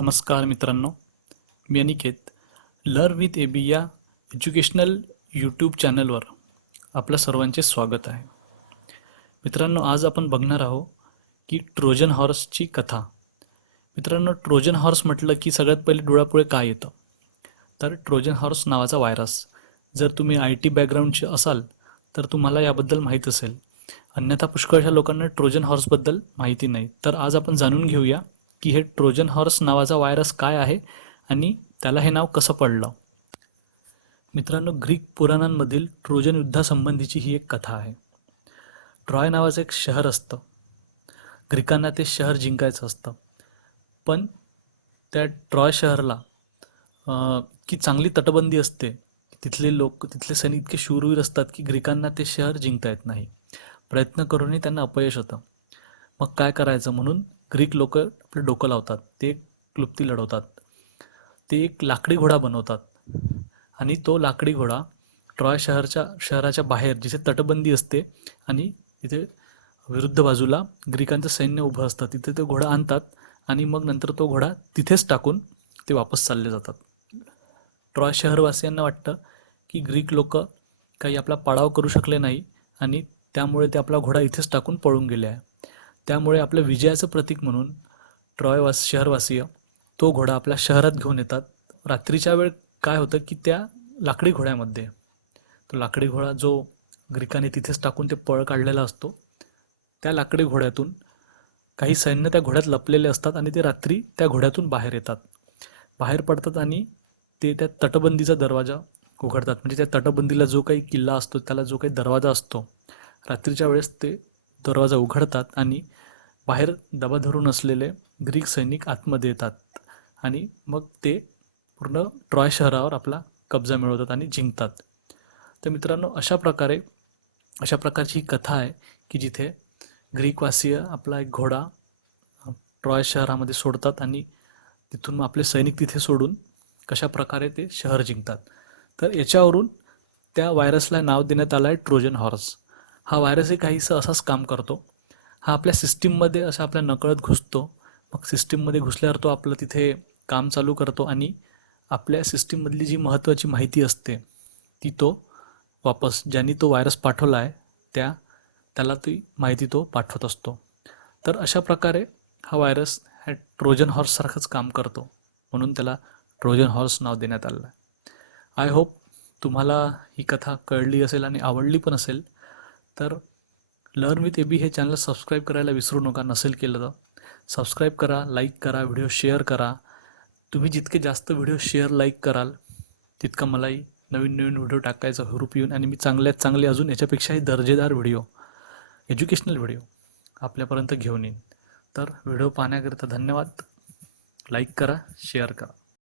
नमस्कार मित्रांनो मी अनिकेत लर विथ ए बी या एज्युकेशनल यूट्यूब चॅनलवर आपल्या सर्वांचे स्वागत आहे. मित्रांनो आज आपण बघणार आहोत की ट्रोजन हॉर्सची कथा. मित्रांनो ट्रोजन हॉर्स म्हटलं की सगळ्यात पहिले डोळ्यापुढे काय येतं? तर ट्रोजन हॉर्स नावाचा व्हायरस. जर तुम्ही आय टी बॅकग्राऊंडचे असाल तर तुम्हाला याबद्दल माहीत असेल. अन्यथा पुष्कळशा लोकांना ट्रोजन हॉर्सबद्दल माहिती नाही. तर आज आपण जाणून घेऊया की हे ट्रोजन हॉर्स नावाचा व्हायरस काय आहे आणि त्याला हे नाव कसं पडलं? मित्रांनो ग्रीक पुराणांमधील ट्रोजन युद्धासंबंधीची ही एक कथा आहे. ट्रॉय नावाचं एक शहर असतं. ग्रीकांना ते शहर जिंकायचं असतं. पण त्या ट्रॉय शहरला की चांगली तटबंदी असते तिथले लोक तिथले सैनिक इतके शूरवीर असतात की ग्रीकांना ते शहर जिंकता येत नाही. प्रयत्न करूनही त्यांना अपयश होतं. मग काय करायचं म्हणून ग्रीक लोक आपलं डोकं लावतात ते एक क्लुप्ती लढवतात ते एक लाकडी घोडा बनवतात. आणि तो लाकडी घोडा ट्रॉय शहरच्या शहराच्या बाहेर जिथे तटबंदी असते आणि तिथे विरुद्ध बाजूला ग्रीकांचं सैन्य उभं असतं तिथे ते घोडा आणतात आणि मग नंतर तो घोडा तिथेच टाकून ते वापस चालले जातात. ट्रॉय शहरवासियांना वाटतं की ग्रीक लोक काही आपला पाडाव करू शकले नाही आणि त्यामुळे ते आपला घोडा इथेच टाकून पळून गेले आहे. त्यामुळे आपल्या विजयाचं प्रतीक म्हणून ट्रॉयवास शहरवासीय तो घोडा आपल्या शहरात घेऊन येतात. रात्रीच्या वेळ काय होतं की त्या लाकडी घोड्यामध्ये तो लाकडी घोडा जो ग्रीकाने तिथेच टाकून ते पळ काढलेला असतो त्या लाकडी घोड्यातून काही सैन्य त्या घोड्यात लपलेले असतात आणि ते रात्री त्या घोड्यातून बाहेर येतात. बाहेर पडतात आणि ते त्या तटबंदीचा दरवाजा उघडतात. म्हणजे त्या तटबंदीला जो काही किल्ला असतो त्याला जो काही दरवाजा असतो रात्रीच्या वेळेस ते दरवाजा उघडतात आणि बाहेर दबा धरून असलेले ग्रीक सैनिक आतमध्ये येतात. आणि मग ते पूर्ण ट्रॉय शहरावर आपला कब्जा मिळवतात आणि जिंकतात. तर मित्रांनो अशा प्रकारे अशा प्रकारची ही कथा आहे की जिथे ग्रीकवासीय आपला एक घोडा ट्रॉय शहरामध्ये सोडतात आणि तिथून मग आपले सैनिक तिथे सोडून कशा प्रकारे ते शहर जिंकतात. तर याच्यावरून त्या व्हायरसला नाव देण्यात आलं आहे ट्रोजन हॉर्स. हा व्हायरसही काहीसं असाच काम करतो. हा आपल्या सिस्टीममध्ये असा आपल्या नकळत घुसतो. मग सिस्टीममध्ये घुसल्यावर तो आपलं तिथे काम चालू करतो आणि आपल्या सिस्टीममधली जी महत्त्वाची माहिती असते ती तो वापस ज्यांनी तो व्हायरस पाठवला आहे त्या त्याला ती माहिती तो पाठवत असतो. तर अशा प्रकारे हा व्हायरस ह्या ट्रोजन हॉर्ससारखंच काम करतो. म्हणून त्याला ट्रोजन हॉर्स नाव देण्यात आलं आहे. आय होप तुम्हाला ही कथा कळली असेल आणि आवडली पण असेल. तर लर्न विथ ए बी हे चॅनल सबस्क्राईब करायला विसरू नका नसेल केलं तर. सबस्क्राईब करा लाईक करा व्हिडिओ शेअर करा. तुम्ही जितके जास्त व्हिडिओ शेअर लाईक कराल तितका मलाही नवीन नवीन व्हिडिओ टाकायचा हुरूप येऊन आणि मी चांगल्यात चांगले अजून याच्यापेक्षाही दर्जेदार व्हिडिओ एज्युकेशनल व्हिडिओ आपल्यापर्यंत घेऊन येईन. तर व्हिडिओ पाहण्याकरिता धन्यवाद. लाईक करा शेअर करा.